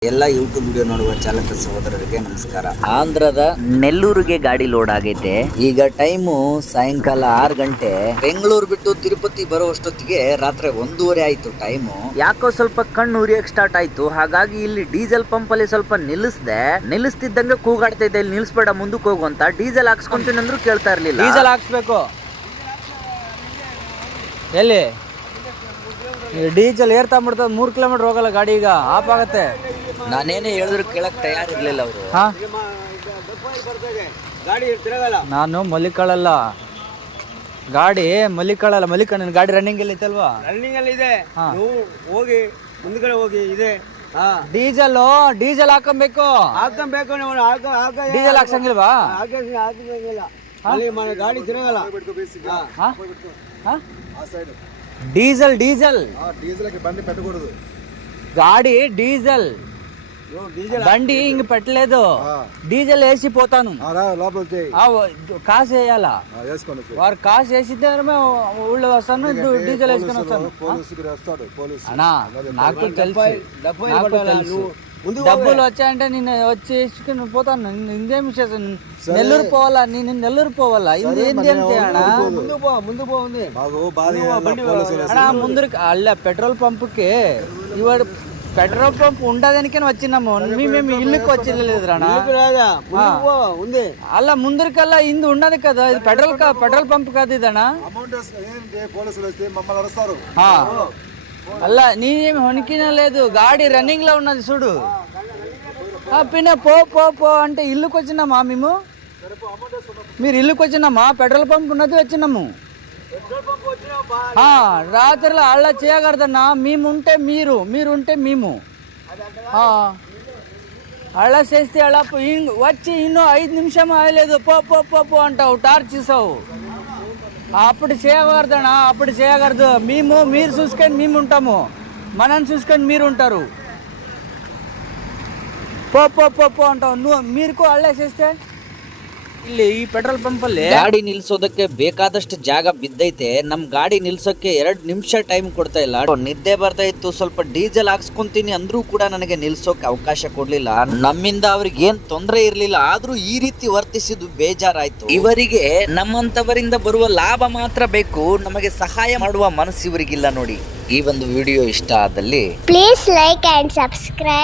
ಎಲ್ಲ YouTube video ನೋಡುವ ಚಾಲಕ ಸಹೋದರರಿಗೆ ನಮಸ್ಕಾರ. ಆಂಧ್ರದ ನೆಲ್ಲೂರಿಗೆ ಗಾಡಿ ಲೋಡ್ ಆಗೈತೆ. ಈಗ ಟೈಮು ಸಾಯಂಕಾಲ 6 ಗಂಟೆ. ಬೆಂಗಳೂರು ಬಿಟ್ಟು ತಿರುಪತಿ ಬರುವಷ್ಟೊತ್ತಿಗೆ ರಾತ್ರಿ 1:30 ಆಯ್ತು ಟೈಮು. ಯಾಕೋ ಸ್ವಲ್ಪ ಕಣ್ಣು ಉರಿಯಕ್ಕೆ ಸ್ಟಾರ್ಟ್ ಆಯ್ತು. ಹಾಗಾಗಿ ಇಲ್ಲಿ ಡೀಸೆಲ್ ಪಂಪ್ ಅಲ್ಲಿ ಸ್ವಲ್ಪ ನಿಲ್ಲಿಸ್ತಿದ್ದಂಗೆ ಕೂಗಾಡ್ತಾ ಇದ್ದೆ, ಇಲ್ಲಿ ನಿಲ್ಸ್ಬೇಡ ಮುಂದಕ್ಕೆ ಹೋಗು ಅಂತ. ಡೀಸೆಲ್ ಹಾಕ್ಸ್ಕೊಂತೀನಿ ಅಂದ್ರೂ ಕೇಳ್ತಾ ಇರ್ಲಿಲ್ಲ. ಡೀಸೆಲ್ ಹಾಕ್ಸ್ಬೇಕು. ಎಲ್ಲಿ ಡೀಸೆಲ್ ಏರ್ತಾ ಬಿಡ್ತದ. 3 ಕಿಲೋಮೀಟರ್ ಹೋಗಲ್ಲ ಗಾಡಿ, ಈಗ ಆಫ್ ಆಗತ್ತೆ. ನಾನೇನೇ ಹೇಳಿದ್ರು ಕೇಳಕ್ ತಯಾರಿರ್ಲಿಲ್ಲ ಅವರು. ನಾನು ಮಲ್ಲಿಕಳಲ್ಲ, ಗಾಡಿ ಮಲ್ಲಿಕಳಲ್ಲ. ನಿನ್ ಗಾಡಿ ರನ್ನಿಂಗ್ ಅಲ್ಲಿ ಐತಲ್ವಾ? ರನ್ನಿಂಗ್ ಅಲ್ಲಿ ಇದೆ. ಹೋಗಿ ಮುಂದ್ಗಡೆ ಹೋಗಿ ಇದೆ. ಡೀಸೆಲ್ ಹಾಕಬೇಕು. ಡೀಸೆಲ್ ಹಾಕ್ಸಂಗಿಲ್ವಾ? ಗಾಡಿ ತಿರುಗಲ್ಲ. డీజిల్ గాడి డీజిల్ బండి ఇంక పెట్టలేదు. డీజిల్ వేసి పోతాను. కాసు వేయాలా? వారు కాసు వేసిద్దే ఊళ్ళో వస్తాను, డీజిల్ వేసుకొని వస్తాను. అన్నా నాకు తెలుసు డబ్బులు వచ్చాయంటే నేను వచ్చి వేసుకుని పోతాను. ఇంకేం చేస్తాను? నెల్లూరు పోవాలా? నేను నెల్లూరు పోవాలా? ఇందేం చేయనా? ముందు అల్ల పెట్రోల్ పంపుకి ఇవాడు పెట్రోల్ పంప్ ఉండదానికే వచ్చినాము. మేము ఇల్లుకి వచ్చేలేదురా. అలా ముందరికల్లా ఇందు ఉండదు కదా. ఇది పెట్రోల్ పంప్ కాదు ఇదనా. అలా నేనేమి వణికినా లేదు. గాడి రన్నింగ్ లో ఉన్నది చూడు. పిన్న పో అంటే ఇల్లుకి వచ్చినామా మేము? మీరు ఇల్లుకి వచ్చినామా? పెట్రోల్ పంప్ ఉన్నది వచ్చినాము. రాత్రిలో అలా చేయగలదన్నా. మేముంటే మీరుంటే మేము అలా చేస్తే అలా వచ్చి ఇన్నో 5 నిమిషం అవ్వలేదు పో అంటావు, టార్చ్ చూసావు. అప్పుడు చేయగలదన్నా, అప్పుడు చేయగలదు. మీరు చూసుకొని మేము ఉంటాము, మనని చూసుకొని మీరు ఉంటారు. పో అంటావు. మీరు ಅಲ್ಲೇ చేస్తే ಇಲ್ಲಿ ಈ ಪೆಟ್ರೋಲ್ ಪಂಪ್ ಅಲ್ಲಿ ಗಾಡಿ ನಿಲ್ಸೋದಕ್ಕೆ ಬೇಕಾದಷ್ಟು ಜಾಗ ಬಿದ್ದೈತೆ. ನಮ್ ಗಾಡಿ ನಿಲ್ಸೋಕೆ 2 ನಿಮಿಷ ಟೈಮ್ ಕೊಡ್ತಾ ಇಲ್ಲ. ನಿದ್ದೆ ಬರ್ತಾ ಇತ್ತು. ಸ್ವಲ್ಪ ಡೀಸೆಲ್ ಹಾಕ್ಸ್ಕೊಂತೀನಿ ಅಂದ್ರೂ ಕೂಡ ನನಗೆ ನಿಲ್ಸೋಕೆ ಅವಕಾಶ ಕೊಡ್ಲಿಲ್ಲ. ನಮ್ಮಿಂದ ಅವ್ರಿಗೆ ಏನ್ ತೊಂದರೆ ಇರ್ಲಿಲ್ಲ, ಆದ್ರೂ ಈ ರೀತಿ ವರ್ತಿಸಿದ್ದು ಬೇಜಾರಾಯ್ತು. ಇವರಿಗೆ ನಮ್ಮಂತವರಿಂದ ಬರುವ ಲಾಭ ಮಾತ್ರ ಬೇಕು, ನಮಗೆ ಸಹಾಯ ಮಾಡುವ ಮನಸ್ಸು ಇವರಿಗಿಲ್ಲ ನೋಡಿ. ಈ ಒಂದು ವಿಡಿಯೋ ಇಷ್ಟ ಆದಲ್ಲಿ ಪ್ಲೀಸ್ ಲೈಕ್ ಅಂಡ್ ಸಬ್ಸ್ಕ್ರೈಬ್.